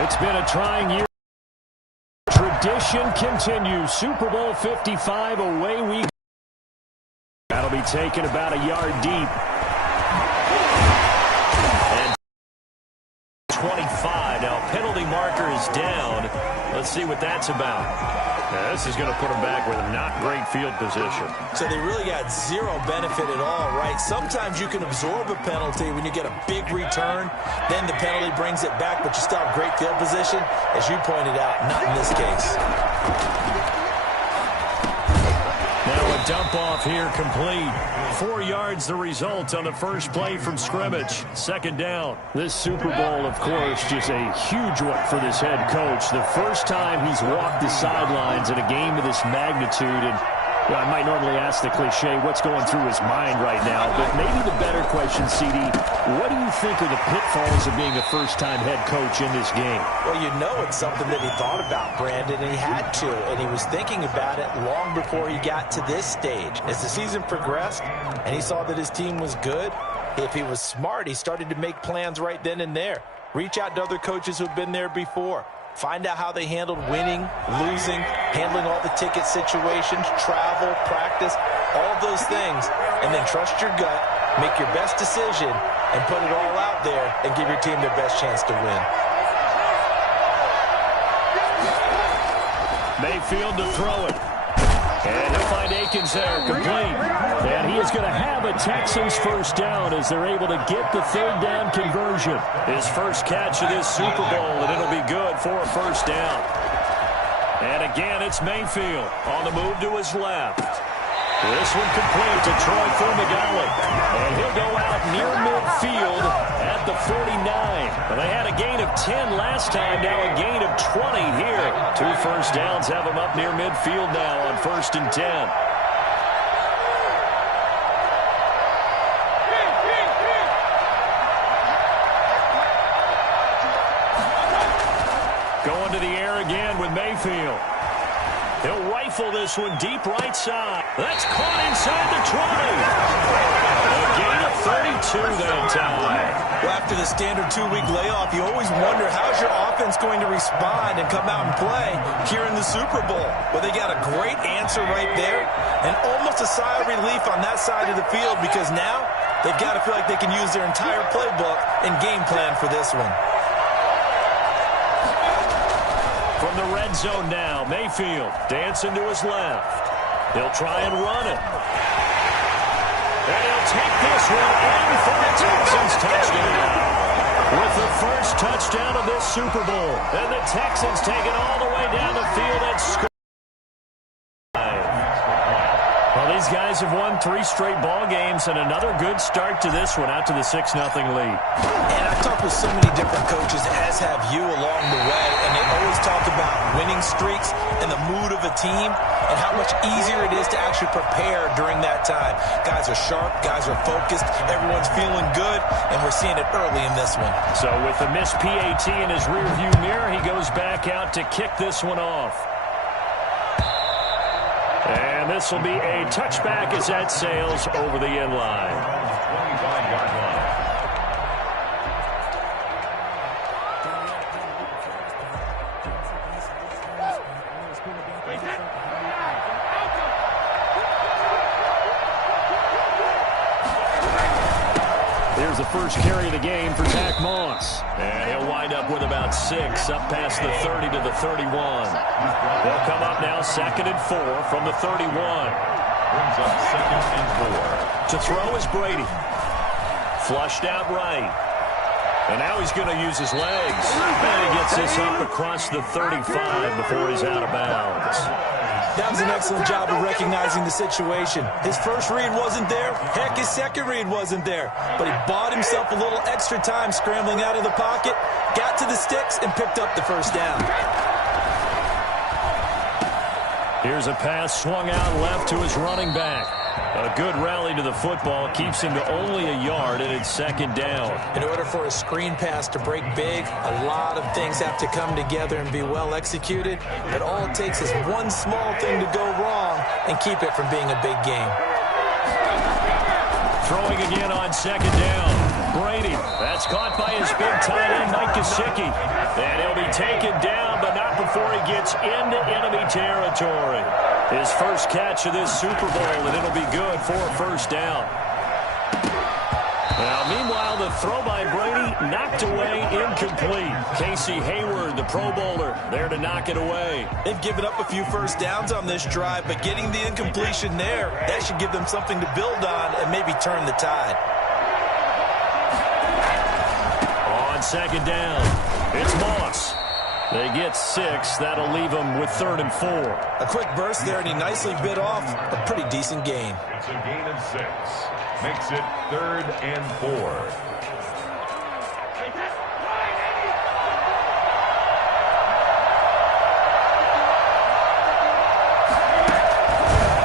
It's been a trying year. Tradition continues. Super Bowl 55, away we go. That'll be taken about a yard deep. And 25. Now, penalty marker is down. Let's see what that's about. Now, this is going to put them back with a not great field position. So they really got zero benefit at all, right? Sometimes you can absorb a penalty when you get a big return. Then the penalty brings it back, but you still have great field position. As you pointed out, not in this case. Now a dump off here complete. 4 yards the result on the first play from scrimmage. Second down. This Super Bowl, of course, just a huge one for this head coach. The first time he's walked the sidelines in a game of this magnitude. And I might normally ask the cliche, what's going through his mind right now? But maybe the better question, CD, what do you think are the pitfalls of being a first-time head coach in this game? Well, you know it's something that he thought about, Brandon, and he had to. And he was thinking about it long before he got to this stage. As the season progressed and he saw that his team was good, if he was smart, he started to make plans right then and there. Reach out to other coaches who've been there before. Find out how they handled winning, losing, handling all the ticket situations, travel, practice, all of those things. And then trust your gut, make your best decision, and put it all out there and give your team their best chance to win. Mayfield to throw it. And he'll find Akins there, complete. And he is going to have a Texans first down as they're able to get the third down conversion. His first catch of this Super Bowl, and it'll be good for a first down. And again, it's Mayfield on the move to his left. This one complete to Troy Fumagalli. And he'll go out near midfield at the 49. Well, they had a gain of 10 last time, now a gain of 20 here. 2 first downs have them up near midfield now on 1st and 10. Going to the air again with Mayfield. He'll rifle this one deep right side. That's caught inside the 20. A gain of 32 that time. Well, after the standard 2-week layoff, you always wonder how's your offense going to respond and come out and play here in the Super Bowl. Well, they got a great answer right there and almost a sigh of relief on that side of the field because now they've got to feel like they can use their entire playbook and game plan for this one. From the red zone now, Mayfield dancing to his left. He'll try and run it. And he'll take this one in for the Texans touchdown. With the first touchdown of this Super Bowl. And the Texans take it all the way down the field and score. Well, these guys have won 3 straight ball games and another good start to this one out to the 6-0 lead. And I've talked with so many different coaches, as have you along the way, and they always talk about winning streaks and the mood of a team and how much easier it is to actually prepare during that time. Guys are sharp, guys are focused, everyone's feeling good, and we're seeing it early in this one. So with the missed PAT in his rearview mirror, he goes back out to kick this one off. And this will be a touchback as that sails over the end line. 25-yard line. Here's the first carry of the game for Zach Moss. And he'll wind up with about 6 up past the 30 to the 31. They'll come up now 2nd and 4 from the 31. Brings up 2nd and 4. To throw is Brady. Flushed out right. And now he's going to use his legs. And he gets this up across the 35 before he's out of bounds. That was an excellent job of recognizing the situation. His first read wasn't there. Heck, his second read wasn't there. But he bought himself a little extra time scrambling out of the pocket, got to the sticks, and picked up the first down. Here's a pass swung out left to his running back. A good rally to the football keeps him to only a yard, and it's 2nd down. In order for a screen pass to break big, a lot of things have to come together and be well executed. But all it takes is one small thing to go wrong and keep it from being a big game. Throwing again on 2nd down. Brady. That's caught by his big tight end, Mike Gesicki. And he'll be taken down, but not before he gets into enemy territory. His first catch of this Super Bowl, and it'll be good for a first down. Now, meanwhile, the throw by Brady knocked away, incomplete. Casey Hayward, the Pro Bowler, there to knock it away. They've given up a few first downs on this drive, but getting the incompletion there, that should give them something to build on and maybe turn the tide. On second down, it's Moss. They get 6. That'll leave them with 3rd and 4. A quick burst there, and he nicely bit off a pretty decent gain. It's a gain of 6. Makes it 3rd and 4.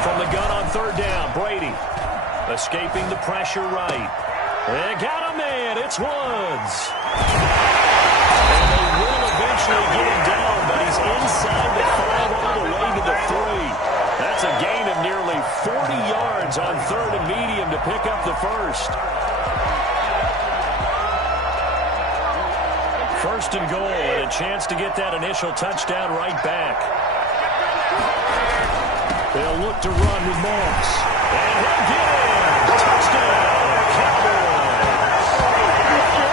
From the gun on 3rd down, Brady escaping the pressure right. They got a man. It's Woods. And they will eventually get him down, but he's inside the 5 all the way to the 3. That's a gain of nearly 40 yards on 3rd and medium to pick up the first. 1st and goal, and a chance to get that initial touchdown right back. They'll look to run with Moss. And he'll get in. Touchdown, Cowboys.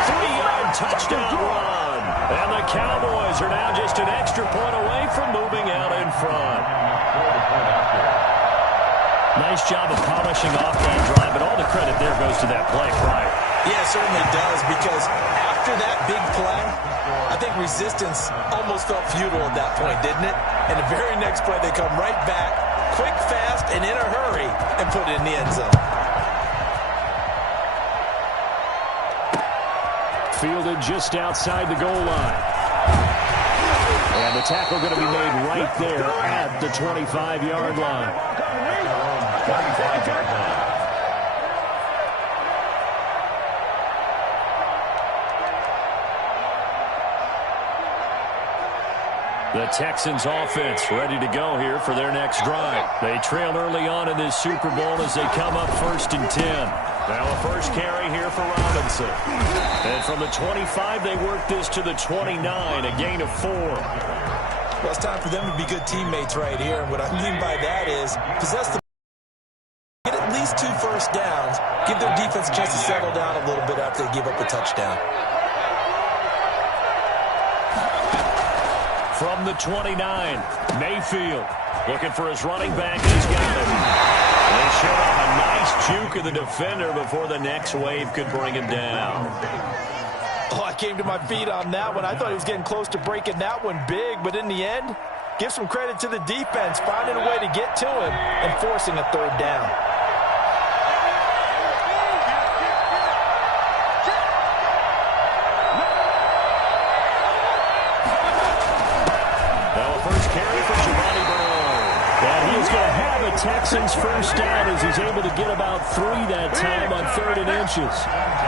3-yard touchdown run. And the Cowboys are now just an extra point away from moving out in front. Nice job of polishing off that drive, but all the credit there goes to that play prior. Yeah, it certainly does, because after that big play, I think resistance almost felt futile at that point, didn't it? And the very next play, they come right back, quick, fast, and in a hurry, and put it in the end zone. Fielded just outside the goal line. And the tackle going to be made right there at the 25-yard line. 25-yard line. The Texans offense ready to go here for their next drive. They trail early on in this Super Bowl as they come up 1st and 10. Now a first carry here for Robinson. And from the 25, they work this to the 29, a gain of 4. Well, it's time for them to be good teammates right here. And what I mean by that is possess the get at least 2 first downs, give their defense a chance to settle down a little bit after they give up a touchdown. From the 29, Mayfield looking for his running back. He's got him. They showed off a nice juke of the defender before the next wave could bring him down. Oh, I came to my feet on that one. I thought he was getting close to breaking that one big, but in the end, give some credit to the defense, finding a way to get to him and forcing a 3rd down. Texans first down as he's able to get about 3 that time on 3rd and inches.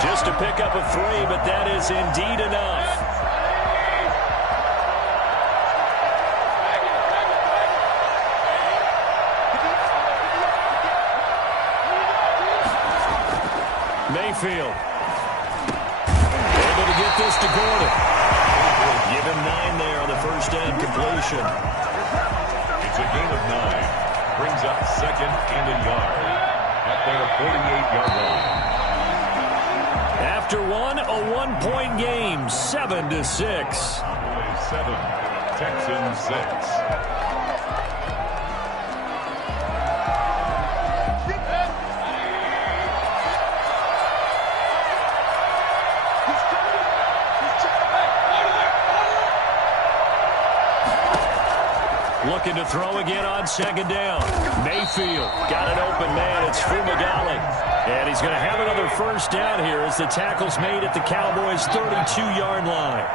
Just to pick up a 3, but that is indeed enough. Mayfield able to get this to Gordon. Give him 9 there on the first down completion. It's a gain of 9. Brings up 2nd and a yard at their 48-yard line. After one, a 1-point game, 7-6. 7, Texans 6. Looking to throw again on 2nd down. Mayfield got an open man. It's Fumagalli. And he's going to have another first down here as the tackle's made at the Cowboys' 32-yard line.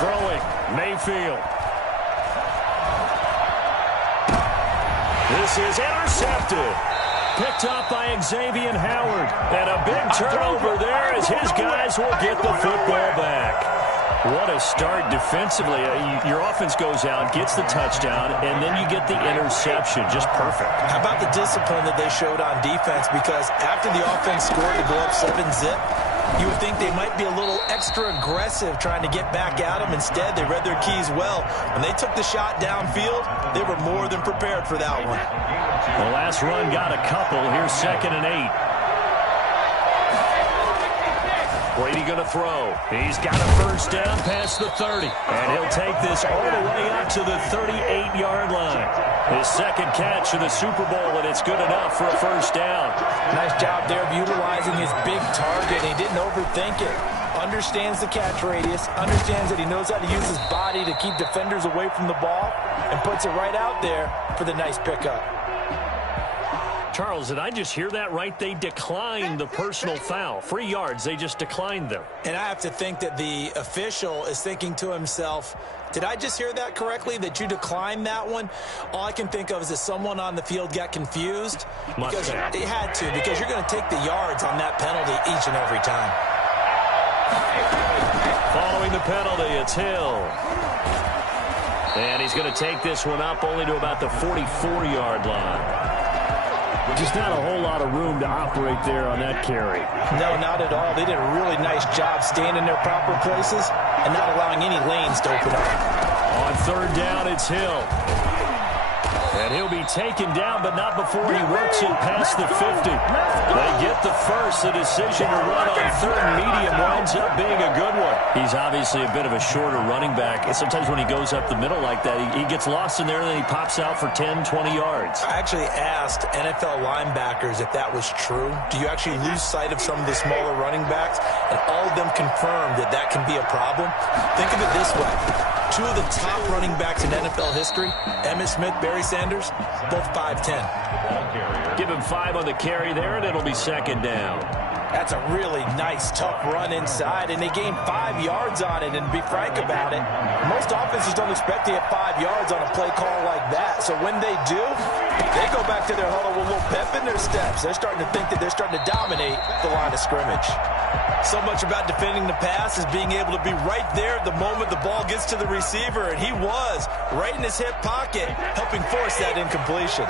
Throwing, Mayfield. This is intercepted. Picked up by Xavier Howard. And a big turnover there as his guys will get the football back. What a start defensively. Your offense goes out, gets the touchdown, and then you get the interception. Just perfect. How about the discipline that they showed on defense? Because after the offense scored to go up 7-zip, you would think they might be a little extra aggressive trying to get back at them. Instead, they read their keys well. When they took the shot downfield, they were more than prepared for that one. The last run got a couple. Here's 2nd and 8. Brady going to throw. He's got a first down past the 30. And he'll take this all the way up to the 38-yard line. His second catch of the Super Bowl, and it's good enough for a first down. Nice job there of utilizing his big target. He didn't overthink it. Understands the catch radius. Understands that he knows how to use his body to keep defenders away from the ball. And puts it right out there for the nice pickup. Charles, did I just hear that right? They declined the personal foul. 3 yards, they just declined them. And I have to think that the official is thinking to himself, did I just hear that correctly, that you declined that one? All I can think of is that someone on the field got confused. Because they had to, because you're going to take the yards on that penalty each and every time. Following the penalty, it's Hill. And he's going to take this one up only to about the 44-yard line. Just not a whole lot of room to operate there on that carry. No, not at all. They did a really nice job staying in their proper places and not allowing any lanes to open up. On 3rd down, it's Hill. And he'll be taken down, but not before he works it past the 50. They get the first. The decision to run on 3rd and medium winds up being a good one. He's obviously a bit of a shorter running back. And sometimes when he goes up the middle like that, he gets lost in there, and then he pops out for 10, 20 yards. I actually asked NFL linebackers if that was true. Do you actually lose sight of some of the smaller running backs? And all of them confirmed that that can be a problem. Think of it this way. 2 of the top running backs in NFL history, Emmitt Smith, Barry Sanders, both 5'10". Give him 5 on the carry there, and it'll be 2nd down. That's a really nice, tough run inside, and they gained 5 yards on it. And to be frank about it, most offenses don't expect to get 5 yards on a play call like that. So when they do, they go back to their huddle with a little pep in their steps. They're starting to think that they're starting to dominate the line of scrimmage. So much about defending the pass is being able to be right there at the moment the ball gets to the receiver, and he was right in his hip pocket, helping force that incompletion.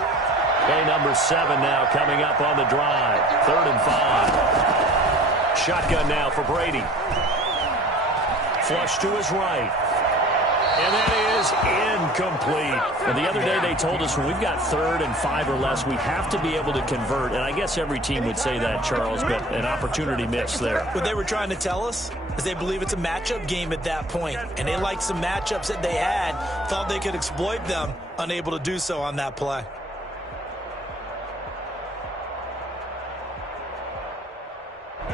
Play number 7 now coming up on the drive. 3rd and 5. Shotgun now for Brady. Flush to his right. And that is incomplete. And the other day they told us when we've got 3rd and 5 or less, we have to be able to convert. And I guess every team would say that, Charles, but an opportunity missed there. What they were trying to tell us is they believe it's a matchup game at that point. And they liked some matchups that they had, thought they could exploit them, unable to do so on that play.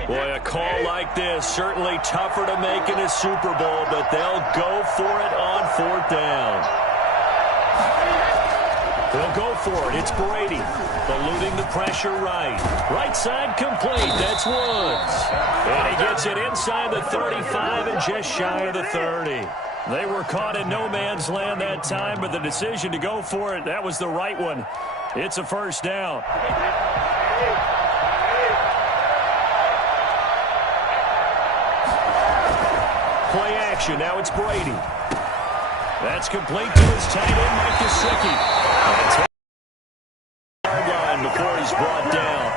Boy, a call like this, certainly tougher to make in a Super Bowl, but they'll go for it on 4th down. They'll go for it. It's Brady, eluding the pressure right. Right side complete. That's Woods. And he gets it inside the 35 and just shy of the 30. They were caught in no man's land that time, but the decision to go for it, that was the right one. It's a first down. Play action. Now it's Brady. That's complete to his tight end, Mike Gesicki. Line before he's brought down.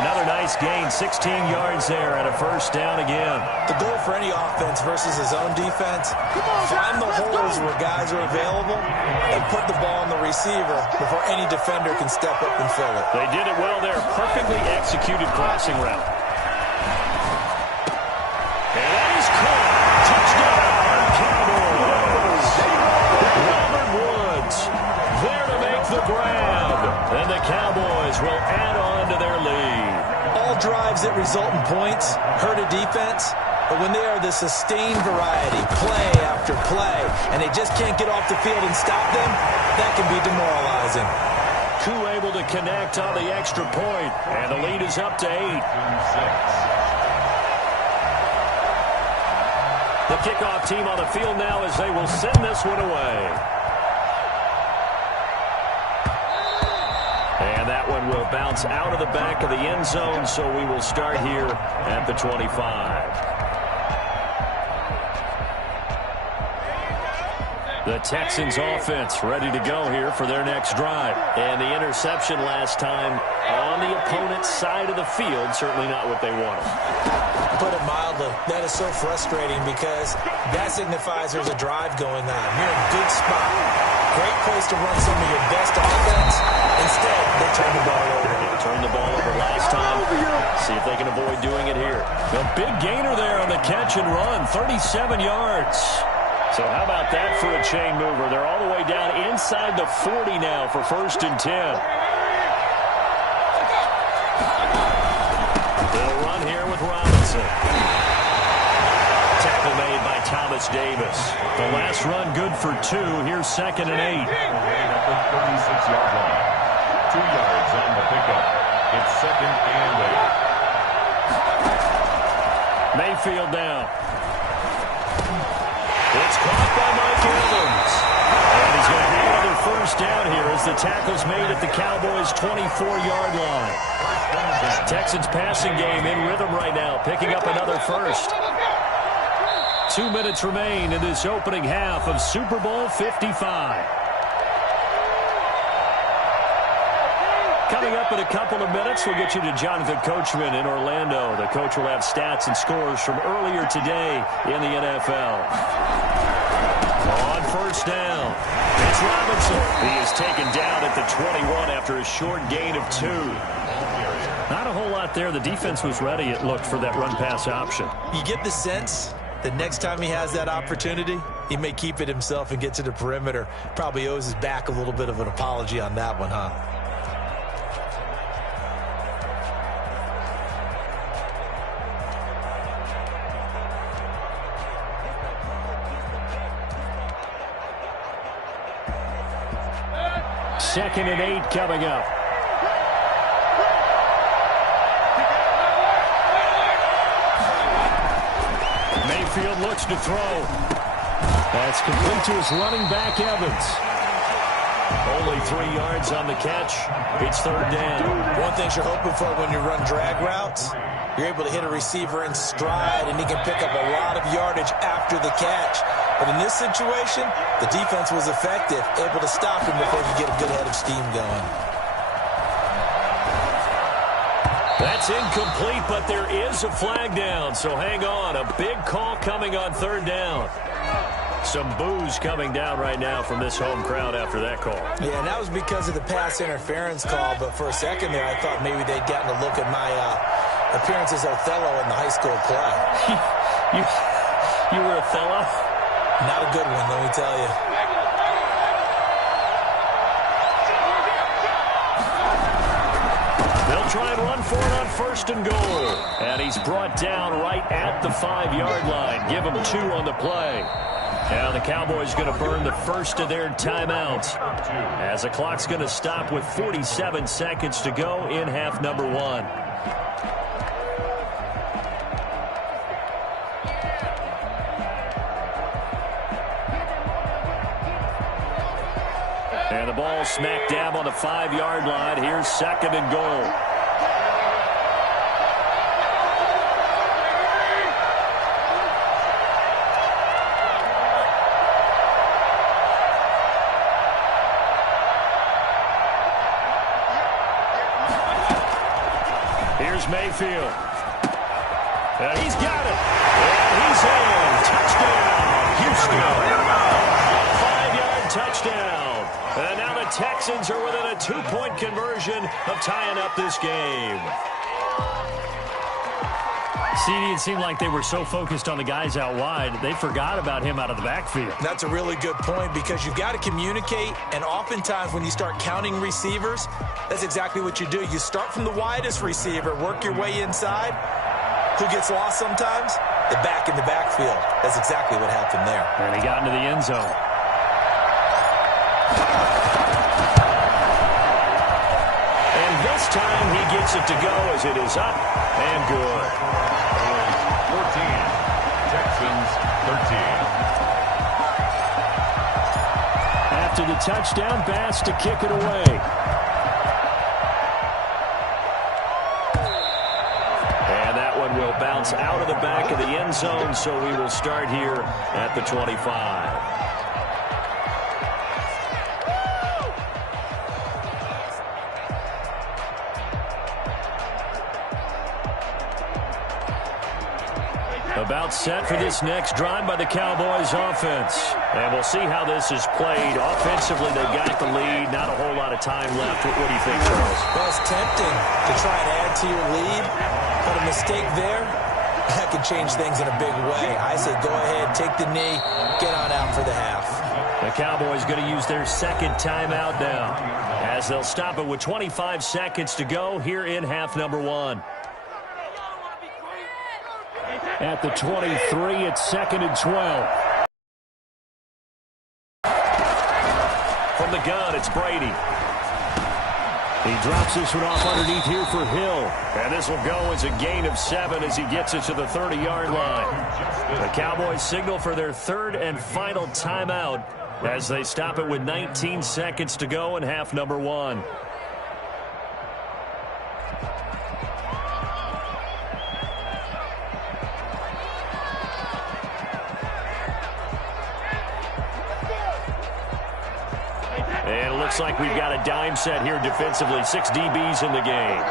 Another nice gain, 16 yards there, and a first down again. The goal for any offense versus his own defense, find the holes where guys are available and put the ball on the receiver before any defender can step up and fill it. They did it well there. Perfectly executed crossing route. And that is caught. Touchdown, Cowboys. Robert Woods there to make the grab. And the Cowboys will add on to their lead. All drives that result in points hurt a defense, but when they are the sustained variety, play after play, and they just can't get off the field and stop them, that can be demoralizing. Koo able to connect on the extra point, and the lead is up to 8. The kickoff team on the field now as they will send this one away. And that one will bounce out of the back of the end zone, so we will start here at the 25. The Texans offense ready to go here for their next drive. And the interception last time on the opponent's side of the field, certainly not what they wanted. Put it mildly, that is so frustrating because that signifies there's a drive going on. You're in a good spot. Great place to run some of your best offense. Instead, they turn the ball over. They turned the ball over last time. See if they can avoid doing it here. A big gainer there on the catch and run, 37 yards. So how about that for a chain mover? They're all the way down inside the 40 now for 1st and 10. They'll run here with Robinson. Tackle made by Thomas Davis. The last run good for 2. Here's 2nd and 8. At the 36-yard line. 2 yards on the pickup. It's 2nd and 8. Mayfield down. It's caught by Mike Evans. And he's going to have another 1st down here as the tackle's made at the Cowboys' 24-yard line. Texans passing game in rhythm right now, picking up another 1st. 2 minutes remain in this opening half of Super Bowl 55. Coming up in a couple of minutes, we'll get you to Jonathan Coachman in Orlando. The coach will have stats and scores from earlier today in the NFL. On 1st down, it's Robinson. He is taken down at the 21 after a short gain of 2. Not a whole lot there. The defense was ready, it looked, for that run-pass option. You get the sense that next time he has that opportunity, he may keep it himself and get to the perimeter. Probably owes his back a little bit of an apology on that one, huh? Second and 8 coming up. Mayfield looks to throw. That's complete to his running back, Evans. Only 3 yards on the catch. It's 3rd down. One thing you're hoping for when you run drag routes, you're able to hit a receiver in stride, and he can pick up a lot of yardage after the catch. But in this situation, the defense was effective, able to stop him before he could get a good head of steam going. That's incomplete, but there is a flag down, so hang on. A big call coming on 3rd down. Some boos coming down right now from this home crowd after that call. Yeah, and that was because of the pass interference call, but for a second there, I thought maybe they'd gotten a look at my appearance as Othello in the high school play. You were Othello? Not a good one, let me tell you. They'll try and run for it on 1st and goal. And he's brought down right at the 5-yard line. Give him 2 on the play. Now the Cowboys going to burn the 1st of their timeouts as the clock's going to stop with 47 seconds to go in half number 1. And the ball smack dab on the 5-yard line. Here's 2nd and goal. Here's Mayfield. And he's got it. And he's in. Touchdown, Houston. 5-yard touchdown. And now the Texans are within a 2-point conversion of tying up this game. CD, it seemed like they were so focused on the guys out wide, they forgot about him out of the backfield. That's a really good point because you've got to communicate, and oftentimes when you start counting receivers, that's exactly what you do. You start from the widest receiver, work your way inside. Who gets lost sometimes? The back in the backfield. That's exactly what happened there. And he got into the end zone. And this time he gets it to go as it is up and good. 14. Texans 13. After the touchdown, Bass to kick it away. And that one will bounce out of the back of the end zone, so we will start here at the 25. About set for this next drive by the Cowboys offense. And we'll see how this is played. Offensively, they got the lead. Not a whole lot of time left. What do you think, Charles? Well, it's tempting to try and add to your lead, but a mistake there, that could change things in a big way. I say go ahead, take the knee, get on out for the half. The Cowboys going to use their second timeout now, as they'll stop it with 25 seconds to go here in half number one. At the 23, it's 2nd and 12. From the gun, it's Brady. He drops this one off underneath here for Hill. And this will go as a gain of 7 as he gets it to the 30-yard line. The Cowboys signal for their third and final timeout as they stop it with 19 seconds to go in half number one. And it looks like we've got a dime set here defensively. 6 DBs in the game.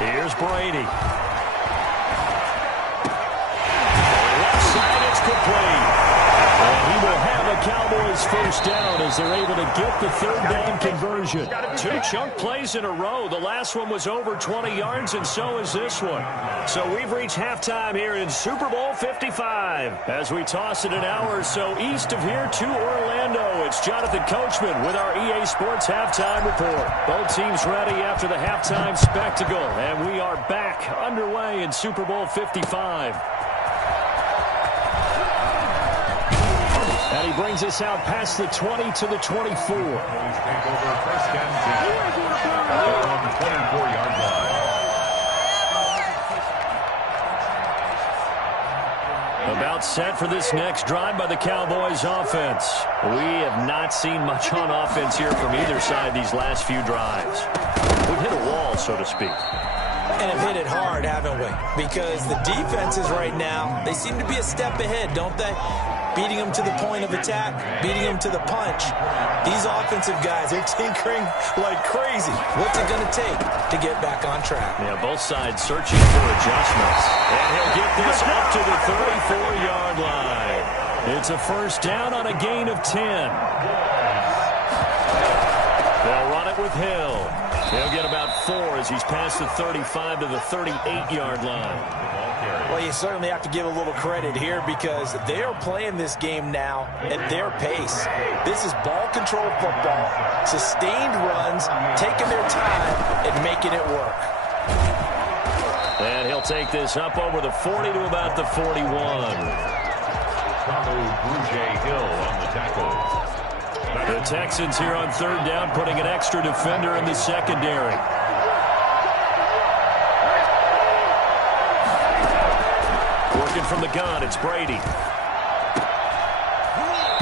Here's Brady. Left side, it's complete. And he will have a Cowboys first down as they're able to get the third down conversion. 2 chunk plays in a row. The last one was over 20 yards, and so is this one. So we've reached halftime here in Super Bowl 55. As we toss it an hour or so east of here to Orlando, it's Jonathan Coachman with our EA Sports Halftime Report. Both teams ready after the halftime spectacle, and we are back underway in Super Bowl 55. And he brings us out past the 20 to the 24. Take over first and 10. On the 24-yard line. About set for this next drive by the Cowboys offense. We have not seen much on offense here from either side these last few drives. We've hit a wall, so to speak. And have hit it hard, haven't we? Because the defenses right now, they seem to be a step ahead, don't they? Beating them to the point of attack, beating them to the punch. These offensive guys, they're tinkering like crazy. What's it going to take to get back on track? Yeah, both sides searching for adjustments. And he'll get this up to the 34-yard line. It's a first down on a gain of 10. They'll run it with Hill. He'll get about 4 as he's past the 35 to the 38-yard line. Well, you certainly have to give a little credit here because they are playing this game now at their pace. This is ball control football, sustained runs, taking their time and making it work. And he'll take this up over the 40 to about the 41. Hill on the tackle. The Texans here on third down putting an extra defender in the secondary. Working from the gun, it's Brady.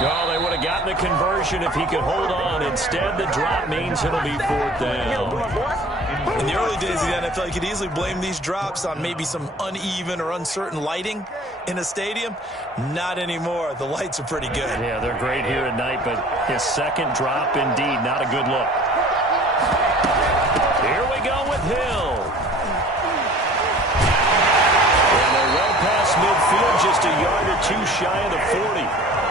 Oh, they would have gotten the conversion if he could hold on. Instead, the drop means it'll be 4th down. In the early days of the NFL, you could easily blame these drops on maybe some uneven or uncertain lighting in a stadium. Not anymore. The lights are pretty good. Yeah, they're great here at night, but his second drop, indeed, not a good look. Here we go with Hill. And they're well past midfield, just a yard or 2 shy of the 40.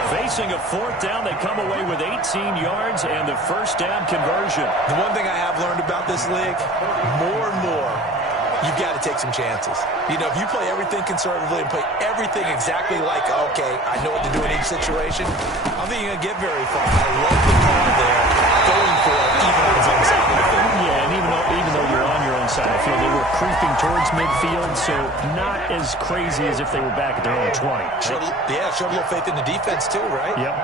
Facing a 4th down, they come away with 18 yards and the first down conversion. The one thing I have learned about this league, more and more, you've got to take some chances. You know, if you play everything conservatively and play everything exactly like, okay, I know what to do in each situation, I don't think you're going to get very far. I love the call there, going for it, even on his own side of the field. Yeah, and even though you're on your own side of the field, they were creeping towards midfield, so not as crazy as if they were back at their own 20. Showed a little faith in the defense too, right? Yep.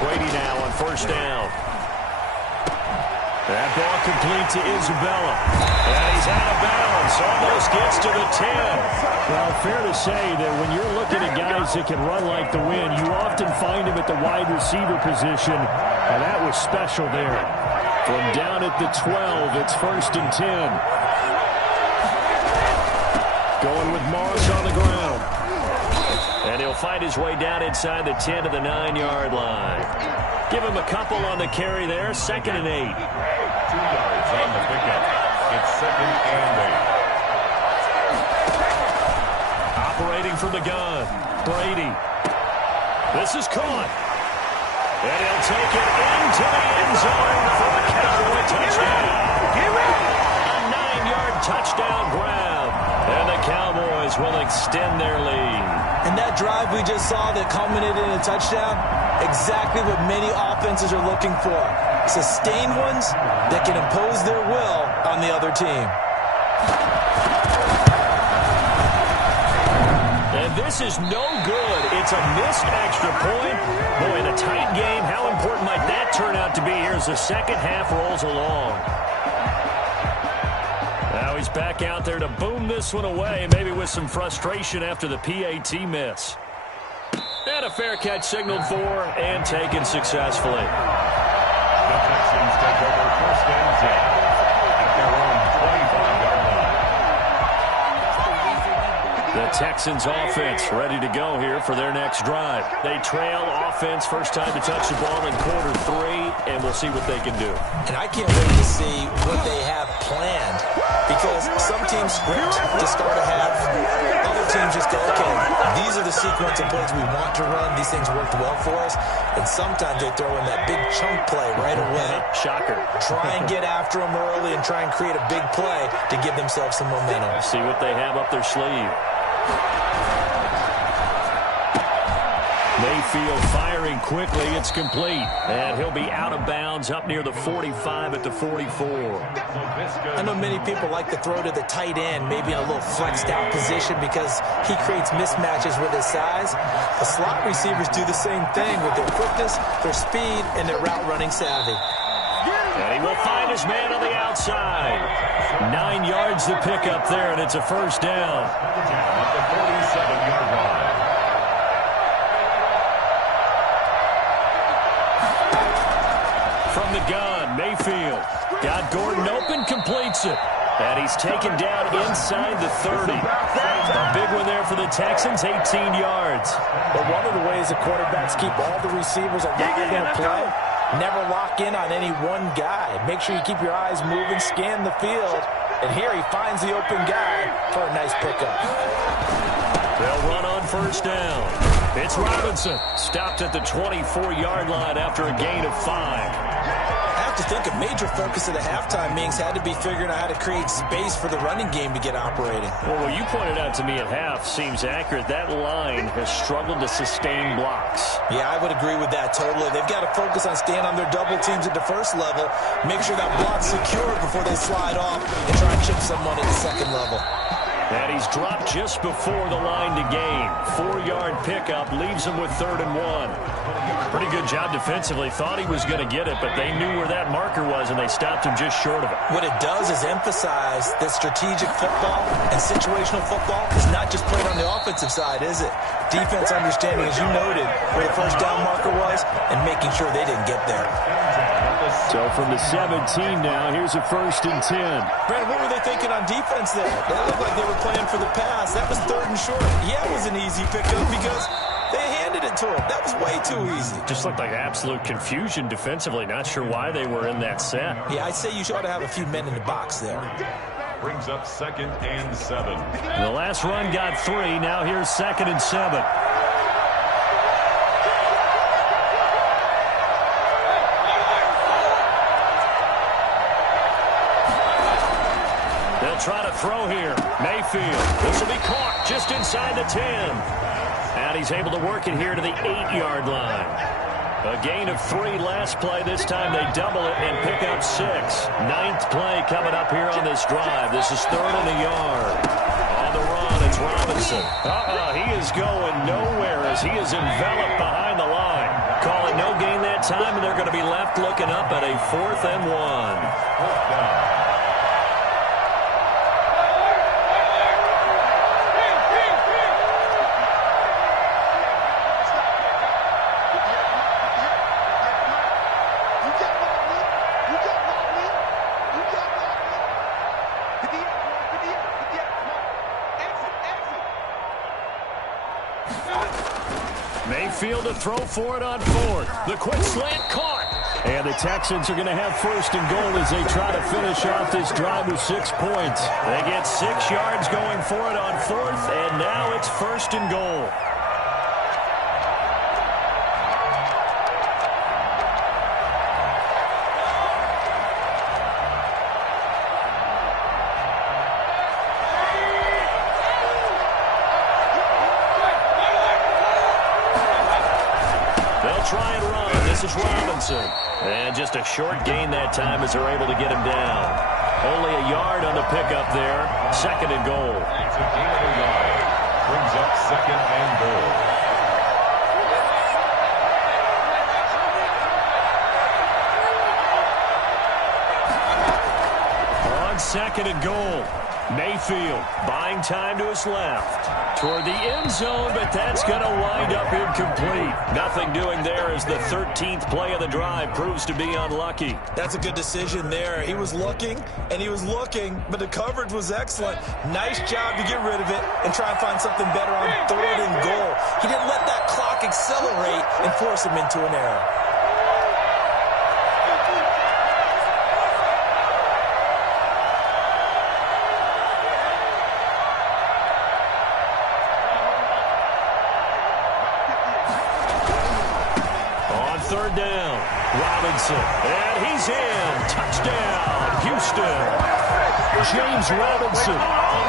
Brady now on first down. That ball complete to Isabella. And he's out of bounds. Almost gets to the 10. Well, fair to say that when you're looking at guys that can run like the wind, you often find him at the wide receiver position. And that was special there. From down at the 12, it's 1st and 10. Going with Moss on the ground. And he'll find his way down inside the 10 to the 9-yard line. Give him a couple on the carry there. 2nd and 8. 2 yards on the pickup. It's 2nd and 8. rotating from the gun. Brady. This is caught. And he'll take it into the end zone for a Cowboy touchdown. A 9-yard touchdown grab. And the Cowboys will extend their lead. And that drive we just saw that culminated in a touchdown, exactly what many offenses are looking for. Sustained ones that can impose their will on the other team. And this is no good. It's a missed extra point. Boy, in a tight game, how important might that turn out to be here as the second half rolls along? Now he's back out there to boom this one away, maybe with some frustration after the PAT miss. And a fair catch signaled for and taken successfully. The Texans take over first and 10 at their own 25-yard line. The Texans offense ready to go here for their next drive. They trail offense, first time to touch the ball in quarter 3, and we'll see what they can do. And I can't wait to see what they have planned, because some teams script to start a half. Other teams just go, okay, these are the sequence of plays we want to run. These things worked well for us. And sometimes they throw in that big chunk play right away. Shocker. Try and get after them early and try and create a big play to give themselves some momentum. See what they have up their sleeve. Mayfield firing quickly. It's complete. And he'll be out of bounds up near the 45 at the 44. I know many people like to throw to the tight end, maybe in a little flexed out position because he creates mismatches with his size. The slot receivers do the same thing with their quickness, their speed, and their route running savvy. And he will find his man on the outside. 9 yards to pick up there, and it's a first down. At the 47-yard line. From the gun, Mayfield got Gordon open, completes it. And he's taken down inside the 30. A big one there for the Texans, 18 yards. But one of the ways the quarterbacks keep all the receivers alive in a play, never lock in on any one guy. Make sure you keep your eyes moving, scan the field. And here he finds the open guy for a nice pickup. They'll run on first down. It's Robinson, stopped at the 24-yard line after a gain of 5. I have to think a major focus of the halftime meetings had to be figuring out how to create space for the running game to get operating. Well, what you pointed out to me at half seems accurate. That line has struggled to sustain blocks. Yeah, I would agree with that totally. They've got to focus on staying on their double teams at the first level, make sure that block's secure before they slide off and try and chip someone at the second level. And he's dropped just before the line to gain. 4-yard pickup leaves him with 3rd and 1. Pretty good job defensively. Thought he was going to get it, but they knew where that marker was, and they stopped him just short of it. What it does is emphasize that strategic football and situational football is not just played on the offensive side, is it? Defense understanding, as you noted, where the first down marker was and making sure they didn't get there. So from the 17 now, here's a 1st and 10. Brandon, what were they thinking on defense there? They looked like they were playing for the pass. That was 3rd and short. Yeah, it was an easy pickup because they handed it to him. That was way too easy. Just looked like absolute confusion defensively. Not sure why they were in that set. Yeah, I'd say you ought to have a few men in the box there. Brings up 2nd and 7. The last run got 3. Now here's 2nd and 7. They'll try to throw here. Mayfield. This will be caught just inside the 10. And he's able to work it here to the 8-yard line. A gain of 3 last play. This time they double it and pick up 6. 9th play coming up here on this drive. This is 3rd and a yard. On the run, it's Robinson. He is going nowhere as he is enveloped behind the line. Call it no gain that time, and they're going to be left looking up at a 4th and 1. 4th down. Mayfield to throw for it on 4th. The quick slant caught. And the Texans are going to have first and goal as they try to finish off this drive with 6 points. They get 6 yards going for it on fourth, and now it's first and goal. Try and run. This is Robinson. And just a short gain that time as they're able to get him down. Only a yard on the pickup there. Second and goal. It's a gain of a yard. Brings up second and goal. On second and goal, Mayfield buying time to his left. Toward the end zone, but that's going to wind up incomplete. Nothing doing there as the 13th play of the drive proves to be unlucky. That's a good decision there. He was looking, and he was looking, but the coverage was excellent. Nice job to get rid of it and try and find something better on third and goal. He didn't let that clock accelerate and force him into an error. Third down, Robinson, and he's in. Touchdown, Houston. James Robinson,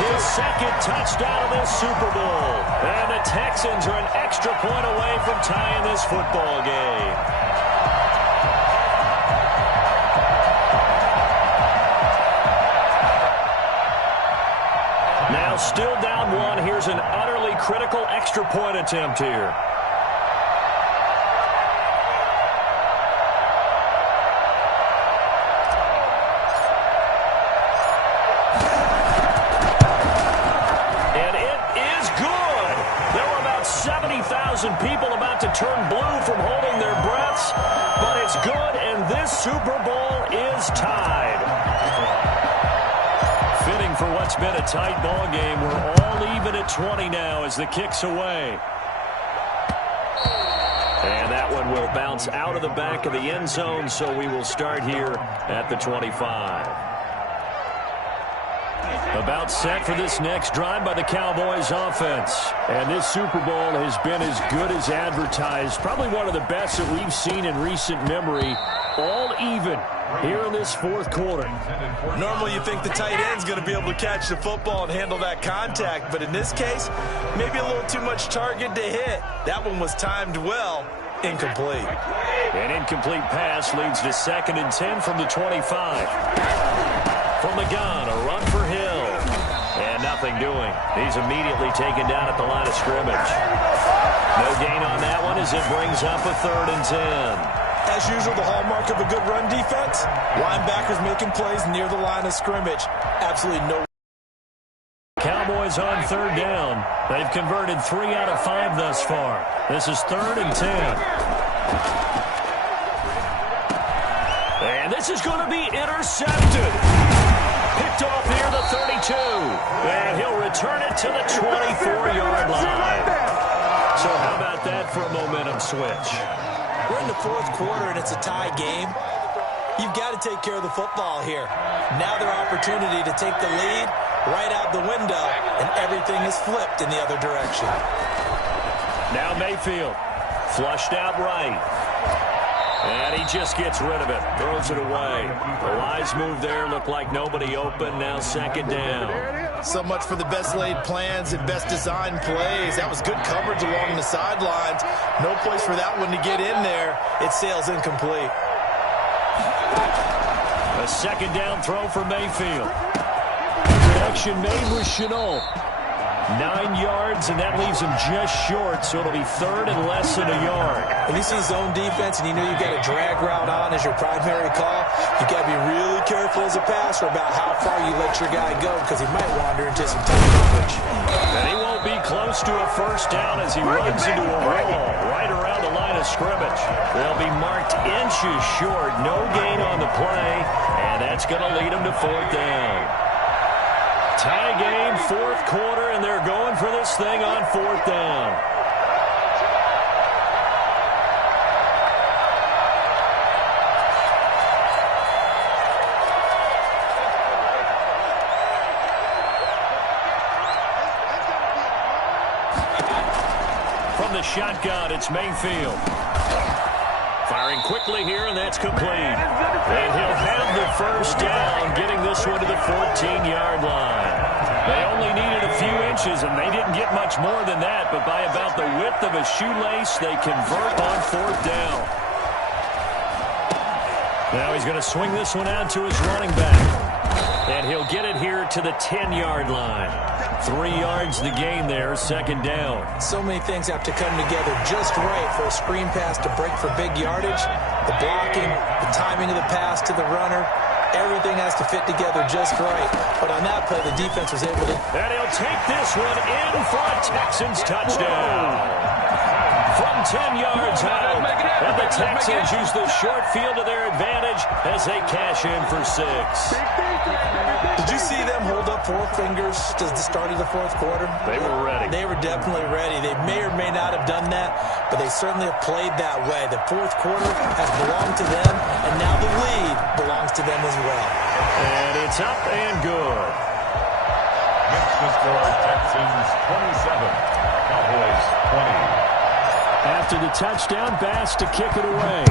his second touchdown of this Super Bowl. And the Texans are an extra point away from tying this football game. Now still down one. Here's an utterly critical extra point attempt here. People about to turn blue from holding their breaths, but it's good, and this Super Bowl is tied. Fitting for what's been a tight ball game. We're all even at 20 now as the kick's away. And that one will bounce out of the back of the end zone, so we will start here at the 25. About set for this next drive by the Cowboys offense. And this Super Bowl has been as good as advertised. Probably one of the best that we've seen in recent memory. All even here in this fourth quarter. Normally you think the tight end's going to be able to catch the football and handle that contact. But in this case, maybe a little too much target to hit. That one was timed well. Incomplete. An incomplete pass leads to 2nd and 10 from the 25. From the gun, a run for Hill. And nothing doing. He's immediately taken down at the line of scrimmage. No gain on that one as it brings up a 3rd and 10. As usual, the hallmark of a good run defense, linebackers making plays near the line of scrimmage. Absolutely no. Cowboys on 3rd down. They've converted 3 out of 5 thus far. This is 3rd and 10. And this is going to be intercepted. Picked off near the 32. And he'll return it to the 24-yard line. So how about that for a momentum switch? We're in the fourth quarter, and it's a tie game. You've got to take care of the football here. Now their opportunity to take the lead right out the window, and everything is flipped in the other direction. Now Mayfield, flushed out right. And he just gets rid of it, throws it away. The wise move there, looked like nobody open, now 2nd down. So much for the best laid plans and best designed plays. That was good coverage along the sidelines. No place for that one to get in there. It sails incomplete. A 2nd down throw for Mayfield. Connection made with Chenault. 9 yards, and that leaves him just short, so it'll be 3rd and less than a yard. When you see zone defense and you know you've got a drag route on as your primary call, you've got to be really careful as a passer about how far you let your guy go because he might wander into some tough coverage. And he won't be close to a 1st down as he runs into a wall right around the line of scrimmage. They'll be marked inches short, no gain on the play, and that's going to lead him to 4th down. Tie game, 4th quarter, and they're going for this thing on 4th down. from the shotgun. It's Mayfield. Firing quickly here, and that's complete. And he'll have the first down, getting this one to the 14-yard line. They only needed a few inches, and they didn't get much more than that, but by about the width of a shoelace, they convert on fourth down. Now he's going to swing this one out to his running back. And he'll get it here to the 10-yard line. 3 yards the gain there, second down. So many things have to come together just right for a screen pass to break for big yardage. The blocking, the timing of the pass to the runner, everything has to fit together just right. But on that play, the defense was able to... And he'll take this one in for a Texans touchdown. From 10 yards out, and the Texans use the short field to their advantage as they cash in for 6. Did you see them hold up 4 fingers to the start of the fourth quarter? They were ready. They were definitely ready. They may or may not have done that, but they certainly have played that way. The fourth quarter has belonged to them, and now the lead belongs to them as well. And it's up and good. Next to score, Texans 27, Cowboys 20. After the touchdown, Bass to kick it away.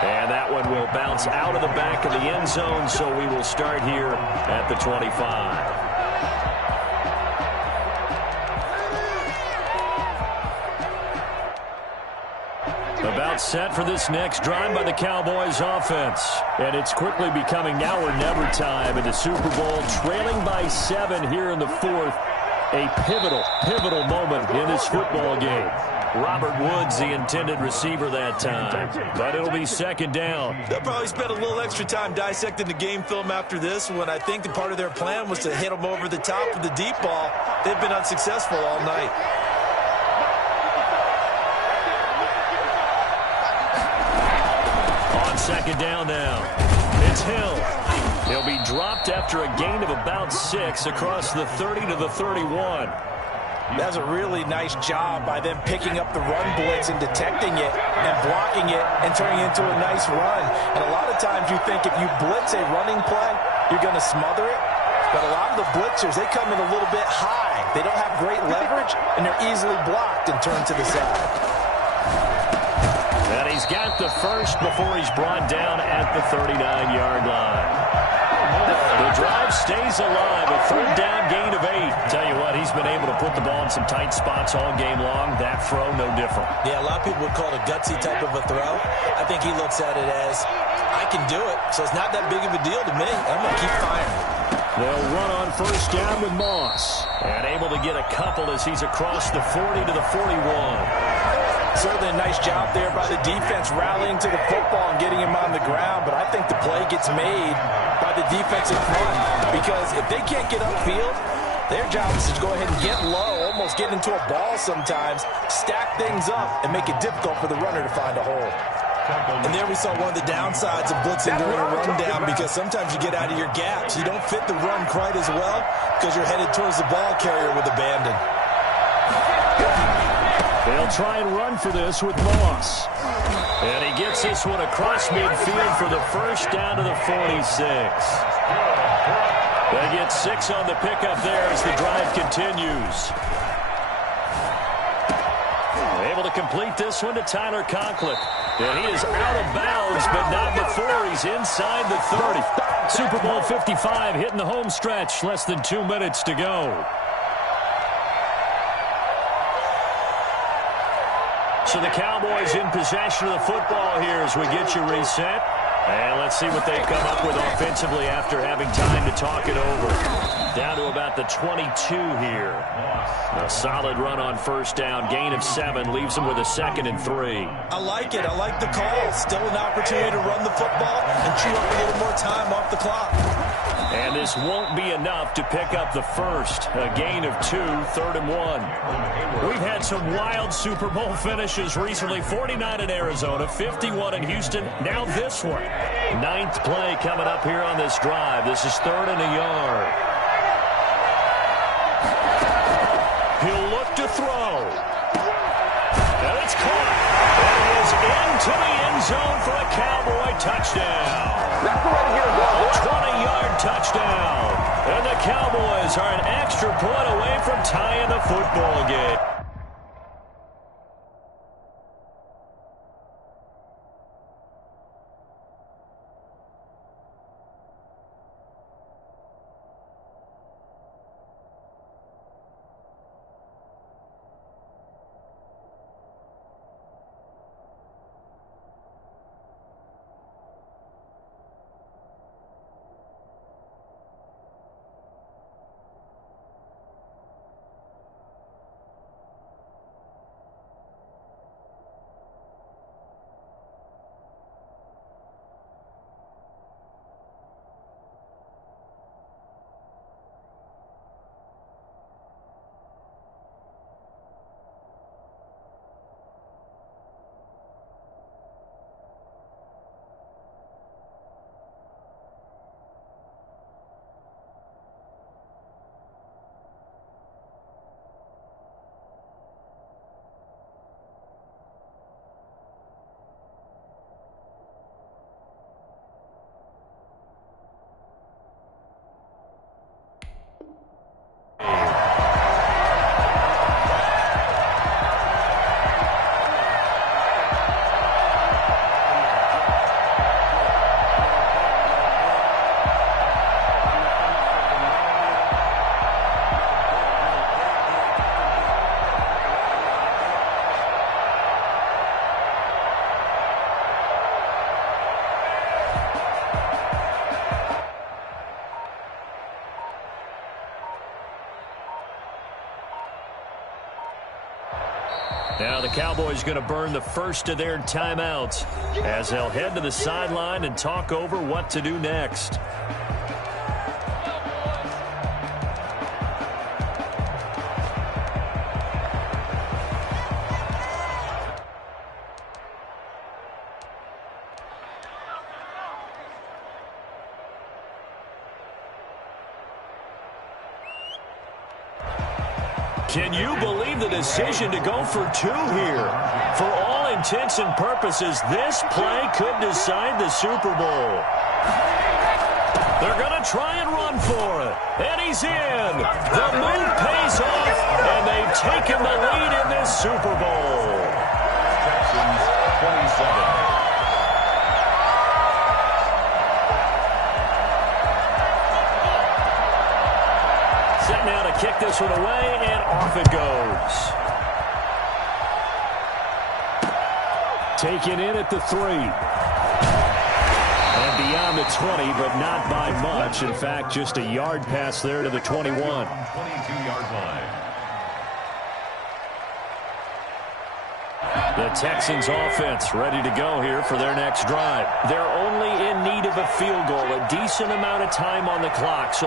And that one will bounce out of the back of the end zone, so we will start here at the 25. About set for this next drive by the Cowboys offense. And it's quickly becoming now or never time in the Super Bowl, trailing by 7 here in the fourth. A pivotal moment in this football game. Robert Woods, the intended receiver that time. But it'll be second down. They'll probably spend a little extra time dissecting the game film after this one. I think the part of their plan was to hit them over the top with the deep ball. They've been unsuccessful all night. On second down now, it's Hill. He'll be dropped after a gain of about 6 across the 30 to the 31. That's a really nice job by them picking up the run blitz and detecting it and blocking it and turning it into a nice run. And a lot of times you think if you blitz a running play, you're going to smother it. But a lot of the blitzers, they come in a little bit high. They don't have great leverage, and they're easily blocked and turned to the side. And he's got the first before he's brought down at the 39-yard line. The drive stays alive, a third down gain of 8. Tell you what, he's been able to put the ball in some tight spots all game long. That throw, no different. Yeah, a lot of people would call it a gutsy type of a throw. I think he looks at it as, I can do it, so it's not that big of a deal to me. I'm going to keep firing. They'll run on first down with Moss. And able to get a couple as he's across the 40 to the 41. Certainly a nice job there by the defense rallying to the football and getting him on the ground, but I think the play gets made by the defensive front because if they can't get upfield, their job is to go ahead and get low, almost get into a ball sometimes, stack things up, and make it difficult for the runner to find a hole. And there we saw one of the downsides of blitzing during a rundown because sometimes you get out of your gaps. You don't fit the run quite as well because you're headed towards the ball carrier with abandon. They'll try and run for this with Moss. And he gets this one across midfield for the first down to the 46. They get 6 on the pickup there as the drive continues. Able to complete this one to Tyler Conklin. And he is out of bounds, but not before he's inside the 30. Super Bowl 55 hitting the home stretch. Less than 2 minutes to go. So the Cowboys in possession of the football here as we get you reset. And let's see what they come up with offensively after having time to talk it over. Down to about the 22 here. A solid run on first down. Gain of 7 leaves them with a 2nd and 3. I like it. I like the call. Still an opportunity to run the football and chew up a little more time off the clock. And this won't be enough to pick up the first. A gain of 2, 3rd and 1. We've had some wild Super Bowl finishes recently. 49 in Arizona, 51 in Houston, now this one. 9th play coming up here on this drive. This is 3rd and a yard. He'll look to throw. And it's caught. And it is into the end zone for a Cowboy touchdown. A 20-yard touchdown. And the Cowboys Cowboys are an extra point away from tying the football game. Now the Cowboys going to burn the first of their timeouts as they'll head to the sideline and talk over what to do next. Can you believe the decision to go for two here? For all intents and purposes, this play could decide the Super Bowl. They're going to try and run for it. And he's in. The move pays off, and they've taken the lead in this Super Bowl. Texans 27. Set now to kick this one away, and off it goes. Taken in at the 3. And beyond the 20, but not by much. In fact, just a yard pass there to the 21. 22-yard line. The Texans offense ready to go here for their next drive. They're only in need of a field goal, a decent amount of time on the clock. So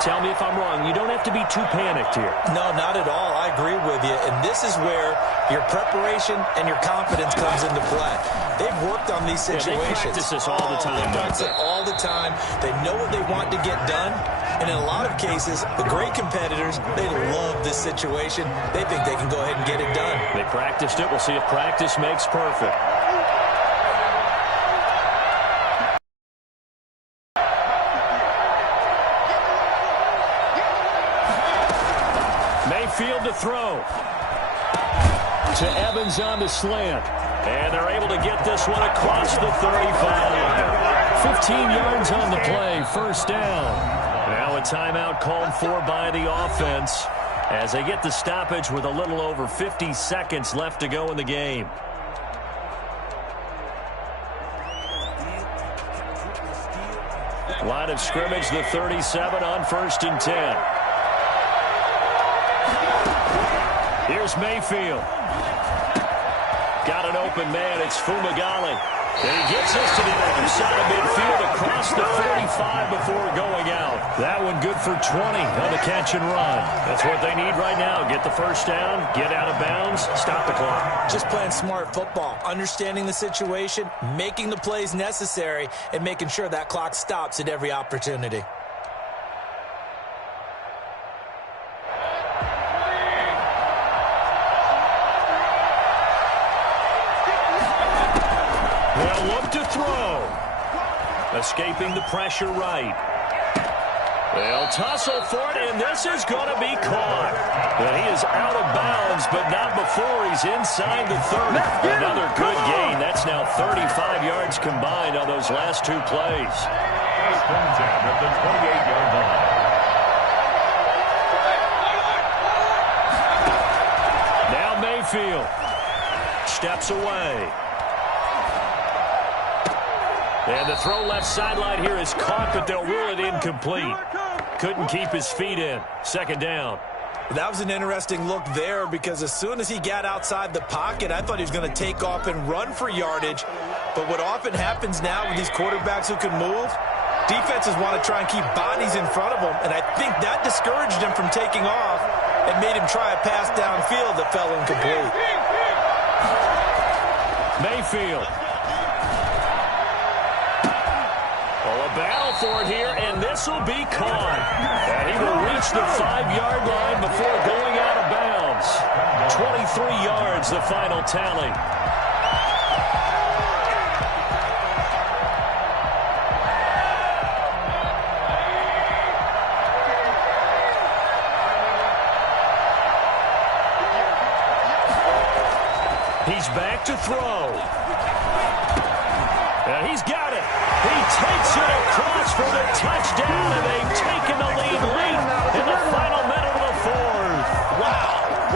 tell me if I'm wrong. You don't have to be too panicked here. No, not at all. I agree with you. And this is where your preparation and your confidence comes into play. They've worked on these situations. Yeah, they practice this all the time. They practice it all the time. They know what they want to get done. And in a lot of cases, the great competitors, they love this situation. They think they can go ahead and get it done. They practiced it. We'll see if practice makes perfect. Mayfield to throw. To Evans on the slant. And they're able to get this one across the 35. 15 yards on the play. First down. Now a timeout called for by the offense as they get the stoppage with a little over 50 seconds left to go in the game. Line of scrimmage, the 37 on 1st and 10. Here's Mayfield. Got an open man. It's Fumagalli. And he gets this to the other side of midfield across the 45 before going out. That one good for 20 on the catch and run. That's what they need right now. Get the first down, get out of bounds, stop the clock. Just playing smart football, understanding the situation, making the plays necessary, and making sure that clock stops at every opportunity. They'll look to throw. Escaping the pressure right. They'll tussle for it, and this is going to be caught. And he is out of bounds, but not before he's inside the 30. Another good gain. That's now 35 yards combined on those last two plays. First and 10 at the 28-yard line. Now Mayfield steps away. And the throw left sideline here is caught, but they'll rule it incomplete. Couldn't keep his feet in. Second down. That was an interesting look there because as soon as he got outside the pocket, I thought he was going to take off and run for yardage. But what often happens now with these quarterbacks who can move, defenses want to try and keep bodies in front of them, and I think that discouraged him from taking off and made him try a pass downfield that fell incomplete. Mayfield. Well, a battle for it here, and this will be caught. And he will reach the 5-yard line before going out of bounds. 23 yards, the final tally. He's back to throw. And he's got it. He takes it across for the touchdown, and they've taken the lead late in the final minute of the fourth. Wow.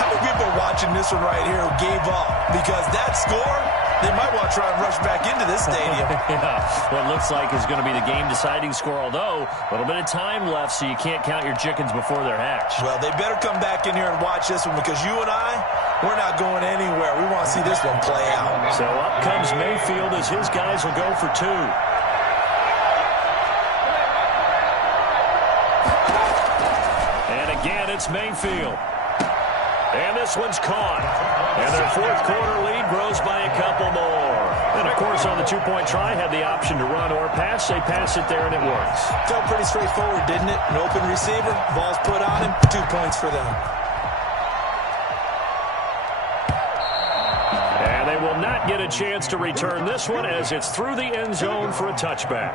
How many people are watching this one right here who gave up? Because that score, they might want to try and rush back into this stadium. Yeah, what looks like is going to be the game-deciding score, although a little bit of time left, so you can't count your chickens before they're hatched. Well, they better come back in here and watch this one because you and I, we're not going anywhere. We want to see this one play out. So up comes Mayfield as his guys will go for two. And again, it's Mayfield. And this one's caught. And their fourth quarter lead grows by a couple more. And, of course, on the two-point try, had the option to run or pass. They pass it there, and it works. Felt pretty straightforward, didn't it? An open receiver, ball's put on him, 2 points for them. And they will not get a chance to return this one as it's through the end zone for a touchback.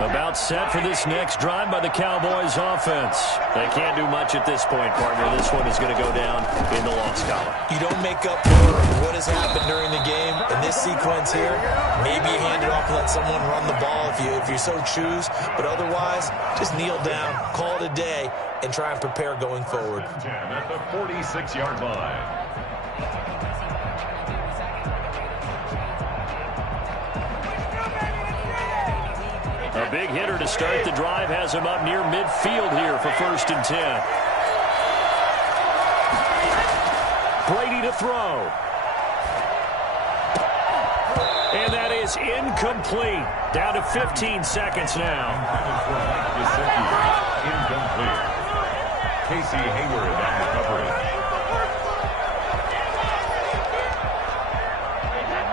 About set for this next drive by the Cowboys offense. They can't do much at this point, partner. This one is going to go down in the loss column. You don't make up for what has happened during the game. In this sequence here, maybe you hand it off and let someone run the ball if you so choose. But otherwise, just kneel down, call it a day, and try and prepare going forward. At the 46-yard line. A big hitter to start the drive has him up near midfield here for 1st and 10. Brady to throw. And that is incomplete. Down to 15 seconds now. Incomplete. Casey Hayward on the coverage.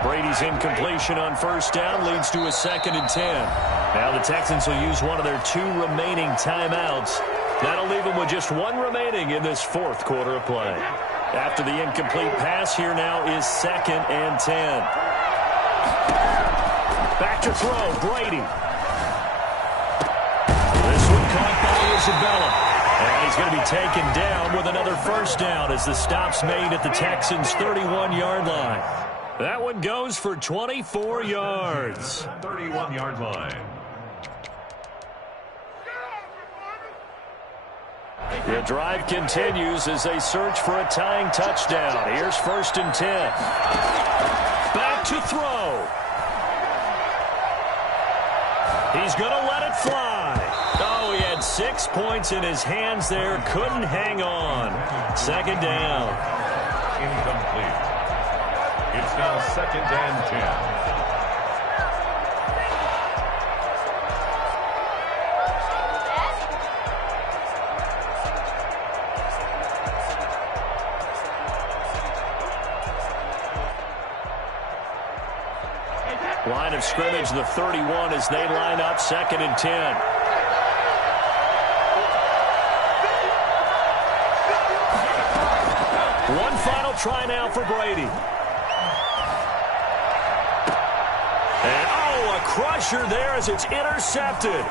Brady's incompletion on 1st down leads to a 2nd and 10. Now the Texans will use one of their 2 remaining timeouts. That'll leave them with just 1 remaining in this 4th quarter of play. After the incomplete pass, here now is 2nd and 10. Back to throw, Brady. This one caught by Isabella. And he's going to be taken down with another 1st down as the stop's made at the Texans' 31-yard line. That one goes for 24 yards. 31-yard line. The drive continues as they search for a tying touchdown. Here's 1st and 10. Back to throw. He's going to let it fly. Oh, he had 6 points in his hands there. Couldn't hang on. 2nd down. Incomplete. It's now 2nd and 10. Line line of scrimmage, the 31, as they line up 2nd and 10. One final try now for Brady. And, oh, a crusher there as it's intercepted.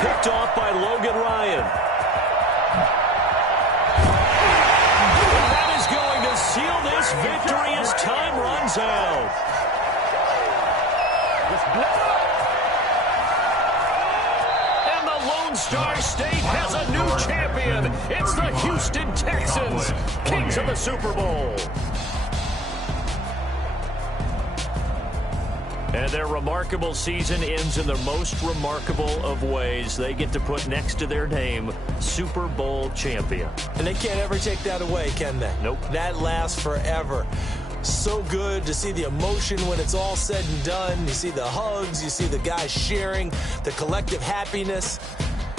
Picked off by Logan Ryan. And that is going to seal this victory as time runs out. And the Lone Star State has a new champion. It's the Houston Texans, kings of the Super Bowl. And their remarkable season ends in the most remarkable of ways. They get to put next to their name, Super Bowl champion. And they can't ever take that away, can they? Nope. That lasts forever. So good to see the emotion when it's all said and done. You see the hugs, you see the guys sharing, the collective happiness.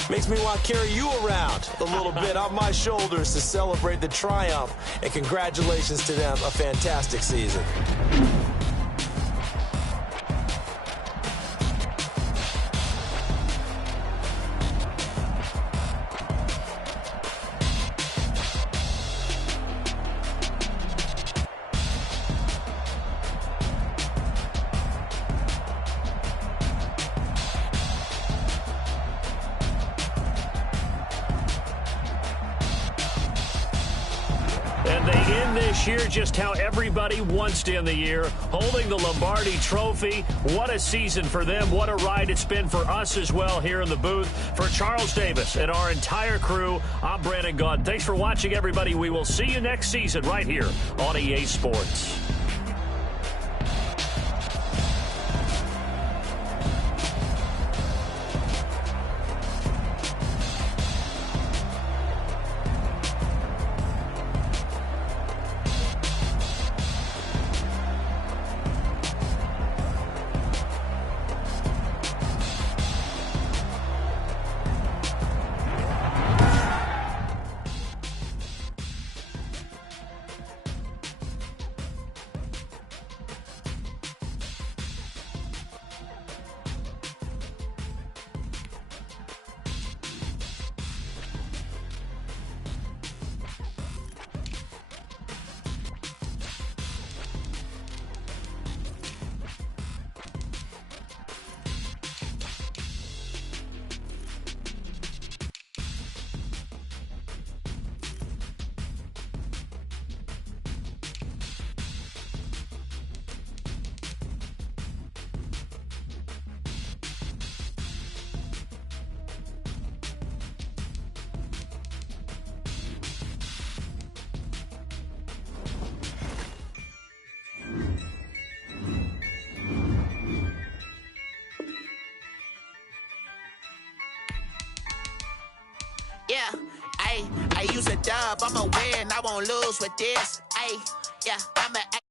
Makes me want to carry you around a little bit on my shoulders to celebrate the triumph. And congratulations to them, a fantastic season. And they end this year just how everybody wants to end the year, holding the Lombardi Trophy. What a season for them. What a ride it's been for us as well here in the booth. For Charles Davis and our entire crew, I'm Brandon Gaudin. Thanks for watching, everybody. We will see you next season right here on EA Sports. Yeah, I use a dub, I'ma win, I won't lose with this. Yeah, I'm a